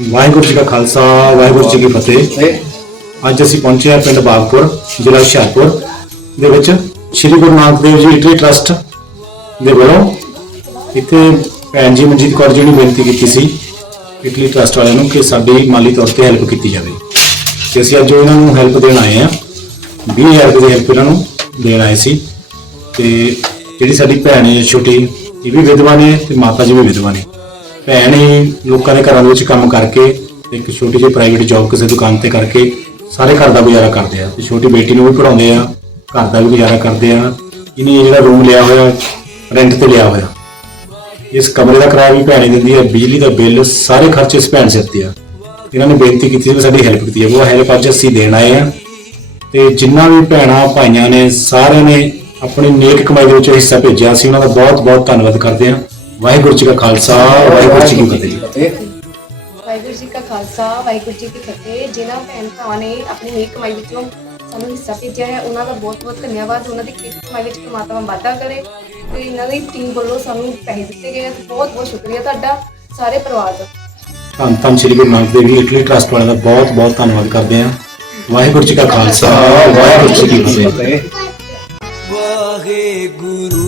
ਵਾਹਿਗੁਰੂ ਜੀ ਕਾ ਖਾਲਸਾ, ਵਾਹਿਗੁਰੂ ਜੀ ਕੀ ਫਤਿਹ। ਅੱਜ ਅਸੀਂ ਪਹੁੰਚੇ ਹਾਂ ਪਿੰਡ ਬਾਗਪੁਰ, ਜ਼ਿਲ੍ਹਾ ਹੁਸ਼ਿਆਰਪੁਰ ਦੇ ਵਿੱਚ। ਸ੍ਰੀ ਗੁਰੂ ਨਾਨਕ ਦੇਵ ਜੀ ਇਟਲੀ ਟਰਸਟ ਦੇ ਵੱਲੋਂ ਇੱਥੇ ਭੈਣ ਜੀ ਮਨਜੀਤ ਕੌਰ ਜੀ ਨੇ ਬੇਨਤੀ ਕੀਤੀ ਸੀ ਇਟਲੀ ਟਰਸਟ ਵਾਲਿਆਂ ਨੂੰ ਕਿ ਸਾਡੀ ਮਾਲੀ ਤੌਰ ਤੇ ਹੈਲਪ ਕੀਤੀ ਜਾਵੇ। ਤੇ ਅਸੀਂ ਅੱਜ ਇਹਨਾਂ ਨੂੰ ਹੈਲਪ ਦੇਣ ਆਏ ਹਾਂ। 20000 ਰੁਪਏ ਦੀ ਹੈਲਪ ਇਹਨਾਂ ਨੂੰ ਦੇਣ ਆਏ ਸੀ। ਤੇ ਜਿਹੜੀ ਸਾਡੀ ਭੈਣ ਹੈ ਛੋਟੀ, ਇਹ ਵੀ ਵਿਧਵਾ ਨੇ ਤੇ ਮਾਤਾ ਜੀ ਵੀ ਵਿਧਵਾ ਨੇ। ਭੈਣ ਹੀ ਲੋਕਾਂ ਦੇ ਘਰਾਂ ਦੇ ਵਿੱਚ ਕੰਮ ਕਰਕੇ ਇੱਕ ਛੋਟੀ ਜਿਹੀ ਪ੍ਰਾਈਵੇਟ ਜੌਬ ਕਿਸੇ ਦੁਕਾਨ ਤੇ ਕਰਕੇ ਸਾਰੇ ਘਰ ਦਾ ਗੁਜ਼ਾਰਾ ਕਰਦੇ ਆ। ਤੇ ਛੋਟੀ ਬੇਟੀ ਨੂੰ ਵੀ ਪੜਾਉਂਦੇ ਆ, ਘਰ ਦਾ ਵੀ ਗੁਜ਼ਾਰਾ ਕਰਦੇ ਆ। ਇਹਨੇ ਜਿਹੜਾ ਰੂਮ ਲਿਆ ਹੋਇਆ ਰੈਂਟ ਤੇ ਲਿਆ ਹੋਇਆ। ਇਸ ਕਮਰੇ ਦਾ ਕਿਰਾਇਆ ਵੀ ਭੈਣ ਹੀ ਦਿੰਦੀ ਹੈ ਬਿਜਲੀ ਦਾ ਬਿੱਲ, ਸਾਰੇ ਖਰਚ ਇਸ ਭੈਣ ਸਿਰ ਤੇ ਆ। ਇਹਨਾਂ ਨੇ ਬੇਨਤੀ ਕੀਤੀ ਵੀ ਸਾਡੀ ਹੈਲਪ ਕੀਤੀ ਹੈ ਉਹ ਹੈਲਪ ਅੱਜ ਅਸੀਂ ਦੇਣ ਆਏ ਆ। ਤੇ ਜਿੰਨਾ ਵੀ ਭੈਣਾਂ ਭਾਈਆਂ ਨੇ, ਸਾਰਿਆਂ ਨੇ ਆਪਣੀ ਨੇਕ ਕਮਾਈ ਦੇ ਵਿੱਚ ਹਿੱਸਾ ਭੇਜਿਆ ਸੀ ਉਹਨਾਂ ਦਾ ਬਹੁਤ ਬਹੁਤ ਧੰਨਵਾਦ ਕਰਦੇ ਹਾਂ ਵਾਹਿਗੁਰੂ ਜੀ ਕਾ ਖਾਲਸਾ ਵਾਹਿਗੁਰੂ ਜੀ ਕੀ ਫਤਿਹ ਵਾਹਿਗੁਰੂ ਜੀ ਕਾ ਖਾਲਸਾ ਵਾਹਿਗੁਰੂ ਜੀ ਕੀ ਫਤਿਹ। ਜਿਨ੍ਹਾਂ ਭੈਣ ਭਰਾਵਾਂ ਨੇ ਆਪਣੀ ਨੇਕ ਕਮਾਈ ਵਿੱਚੋਂ ਸਾਨੂੰ ਹਿੱਸਾ ਭੇਜਿਆ ਹੈ ਉਹਨਾਂ ਦਾ ਬਹੁਤ ਬਹੁਤ ਧੰਨਵਾਦ। ਉਹਨਾਂ ਦੀ ਕਿਰਤ ਕਮਾਈ ਵਿੱਚ ਪਰਮਾਤਮਾ ਵਾਧਾ ਕਰੇ ਤੇ ਇਹਨਾਂ ਦੀ ਟੀਮ ਵੱਲੋਂ ਸਾਨੂੰ ਪੈਸੇ ਦਿੱਤੇ ਗਏ ਬਹੁਤ ਬਹੁਤ ਸ਼ੁਕਰੀਆ ਤੁਹਾਡਾ ਸਾਰੇ ਪਰਿਵਾਰ ਦਾ। ਧੰਨ ਧੰਨ ਸ੍ਰੀ ਗੁਰੂ ਨਾਨਕ ਦੇਵ ਜੀ ਇਟਲੀ ਟਰਸਟ ਵਾਲਿਆਂ ਦਾ ਬਹੁਤ ਬਹੁਤ ਧੰਨਵਾਦ ਕਰਦੇ ਹਾਂ। ਵਾਹਿਗੁਰੂ ਜੀ ਕਾ ਖਾਲਸਾ ਵਾਹਿਗੁਰੂ ਜੀ ਕੀ ਫਤਿਹ। ਵਾਹਿਗੁਰੂ